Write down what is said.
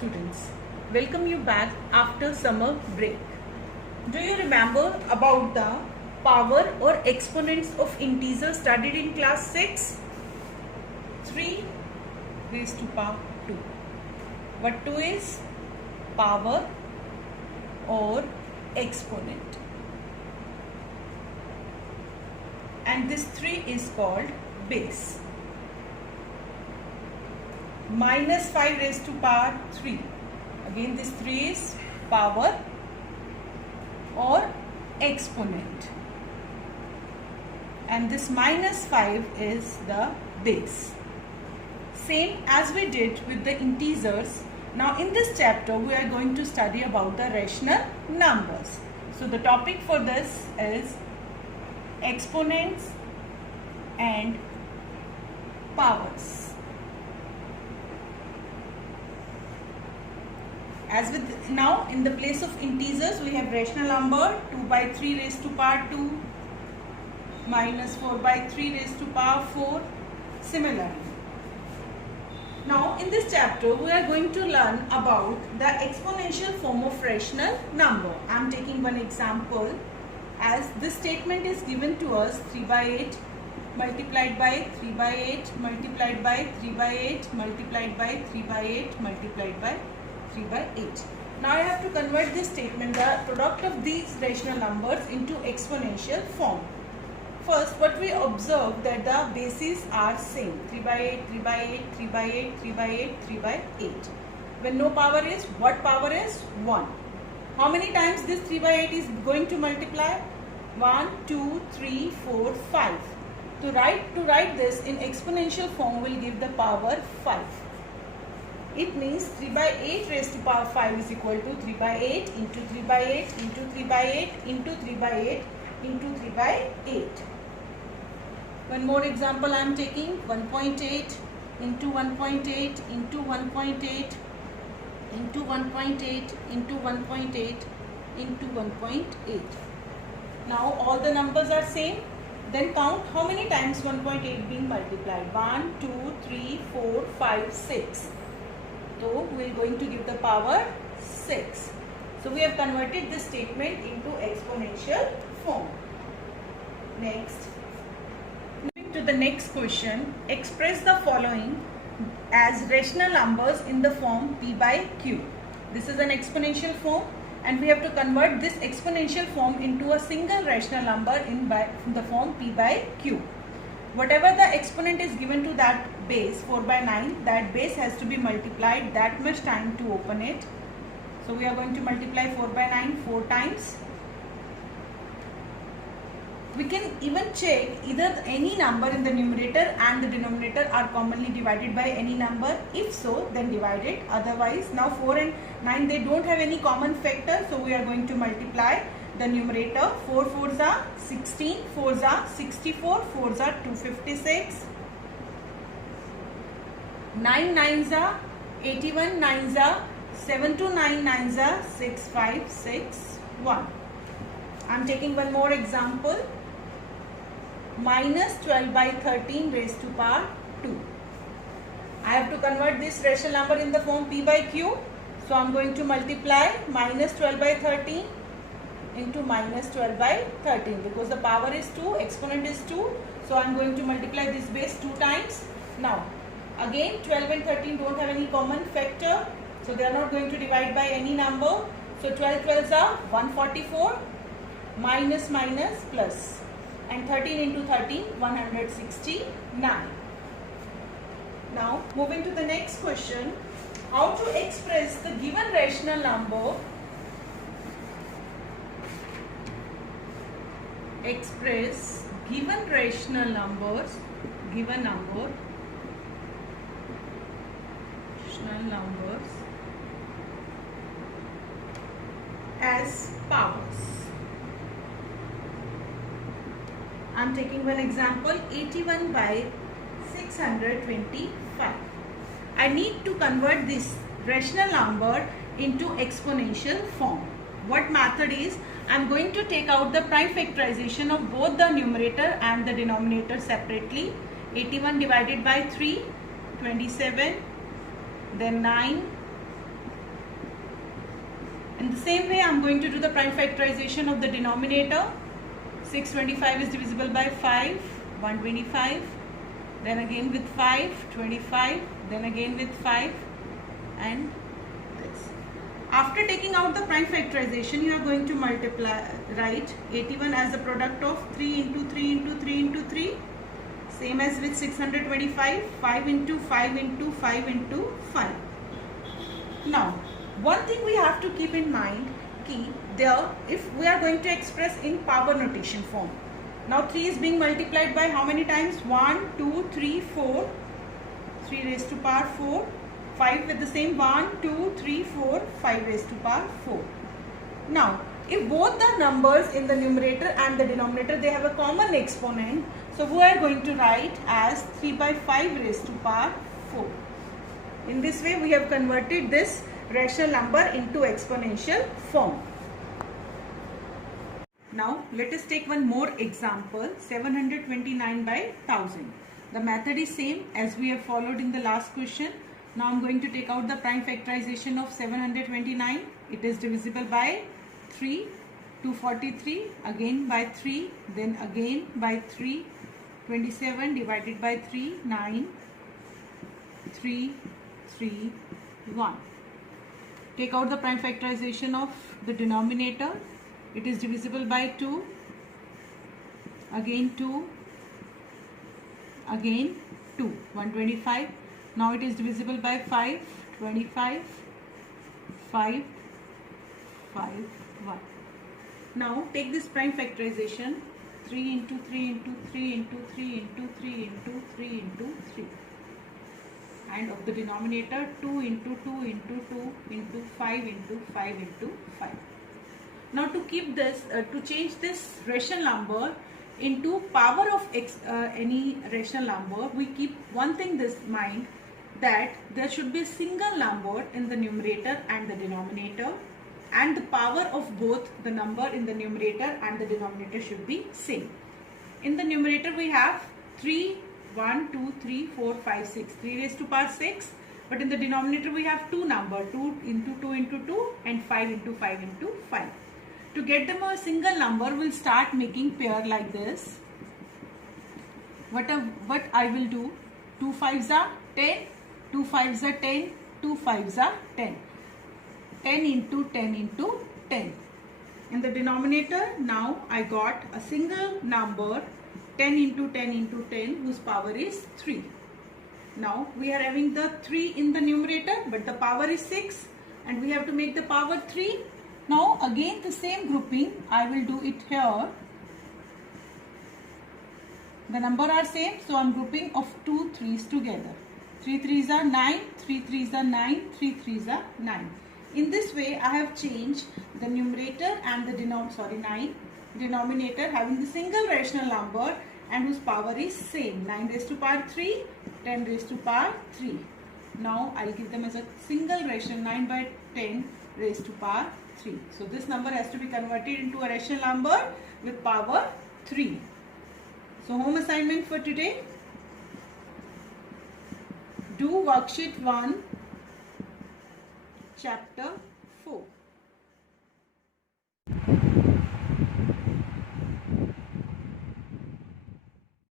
students, welcome you back after summer break. Do you remember about the power or exponents of integers studied in class 6? 3 raised to power 2. What 2 is? Power or exponent. And this 3 is called base. Minus 5 raised to power 3. Again this 3 is power or exponent. And this minus 5 is the base. Same as we did with the integers. Now in this chapter we are going to study about the rational numbers. So the topic for this is exponents and powers. As with now, in the place of integers, we have rational number 2 by 3 raised to power 2, minus 4 by 3 raised to power 4. Similarly. Now, in this chapter, we are going to learn about the exponential form of rational number. I am taking one example. As this statement is given to us, 3 by 8 multiplied by 3 by 8 multiplied by 3 by 8 multiplied by 3 by 8 multiplied by 3 by 8. Now I have to convert this statement, the product of these rational numbers, into exponential form. First, what we observe that the bases are same, 3 by 8, 3 by 8, 3 by 8, 3 by 8, 3 by 8. When no power is, what power is? 1. How many times this 3 by 8 is going to multiply? 1, 2, 3, 4, 5. To write this in exponential form will give the power 5. It means 3 by 8 raised to power 5 is equal to 3 by 8 into 3 by 8 into 3 by 8 into 3 by 8 into 3 by 8. One more example I am taking, 1.8 into 1.8 into 1.8 into 1.8 into 1.8 into 1.8. Now all the numbers are same. Then count how many times 1.8 being multiplied. 1, 2, 3, 4, 5, 6. So we are going to give the power 6. So we have converted this statement into exponential form. Next, moving to the next question, express the following as rational numbers in the form p by q. This is an exponential form and we have to convert this exponential form into a single rational number in the form p by q. Whatever the exponent is given to that base 4 by 9, that base has to be multiplied that much time to open it. So we are going to multiply 4 by 9 4 times. We can even check either any number in the numerator and the denominator are commonly divided by any number. If so, then divide it. Otherwise, now 4 and 9 they don't have any common factor. So we are going to multiply the numerator. 4 4s are 16, 4s are 64, 4s are 256. 9 9s are 81, 9s are 7 to 9 9s are 6 5 6 1. I am taking one more example. Minus 12 by 13 raised to power 2. I have to convert this rational number in the form p by q. So I am going to multiply minus 12 by 13 into minus 12 by 13 because the power is 2, exponent is 2. So I am going to multiply this base 2 times. Now again 12 and 13 don't have any common factor. So they are not going to divide by any number. So 12 12s are 144 minus minus plus. And 13 into 13, 169. Now, moving to the next question. How to express the given rational number? Express given rational numbers, rational numbers as powers. I am taking one example, 81 by 625. I need to convert this rational number into exponential form. What method is? I am going to take out the prime factorization of both the numerator and the denominator separately. 81 divided by 3, 27, then 9, In the same way, I'm going to do the prime factorization of the denominator. 625 is divisible by 5, 125. Then again with 5, 25. Then again with 5 and this. After taking out the prime factorization, you are going to write 81 as the product of 3 into 3 into 3 into 3. Same as with 625, 5 into 5 into 5 into 5. Now, one thing we have to keep in mind, if we are going to express in power notation form. Now 3 is being multiplied by how many times? 1, 2, 3, 4. 3 raised to power 4. 5 with the same 1, 2, 3, 4. 5 raised to power 4. Now, if both the numbers in the numerator and the denominator, they have a common exponent, so we are going to write as 3 by 5 raised to power 4. In this way, we have converted this rational number into exponential form. Now, let us take one more example, 729 by 1000. The method is same as we have followed in the last question. Now, I am going to take out the prime factorization of 729. It is divisible by 3, 243, again by 3, then again by 3, 27 divided by 3, 9, 3, 3, 1. Take out the prime factorization of the denominator. It is divisible by 2, again 2, again 2, 125. Now it is divisible by 5, 25, 5, 5, 1. Now take this prime factorization, 3 into 3 into 3 into 3 into 3 into 3 into 3. And of the denominator, 2 into 2 into 2 into 5 into 5 into 5. Now to keep this, to change this rational number into power of any rational number, we keep one thing this mind, that there should be a single number in the numerator and the denominator, and the power of both the number in the numerator and the denominator should be same. In the numerator we have 3, 1, 2, 3, 4, 5, 6, 3 raised to power 6. But in the denominator we have two number, 2 into 2 into 2 and 5 into 5 into 5. To get them a single number, we'll start making pair like this. What I will do, 2 5s are 10, 2 5s are 10, 2 5s are 10. 10 into 10 into 10. In the denominator, now I got a single number, 10 into 10 into 10, whose power is 3. Now we are having the 3 in the numerator, but the power is 6 and we have to make the power 3. Now again the same grouping, I will do it here. The number are same, so I am grouping of 2 3's together. 3 3's are 9, 3 3's are 9, 3 3's are 9. In this way, I have changed the numerator and the denominator having the single rational number and whose power is same. 9 raised to power 3, 10 raised to power 3. Now I'll give them as a single rational, 9 by 10 raised to power 3. So this number has to be converted into a rational number with power 3. So home assignment for today, do worksheet 1, chapter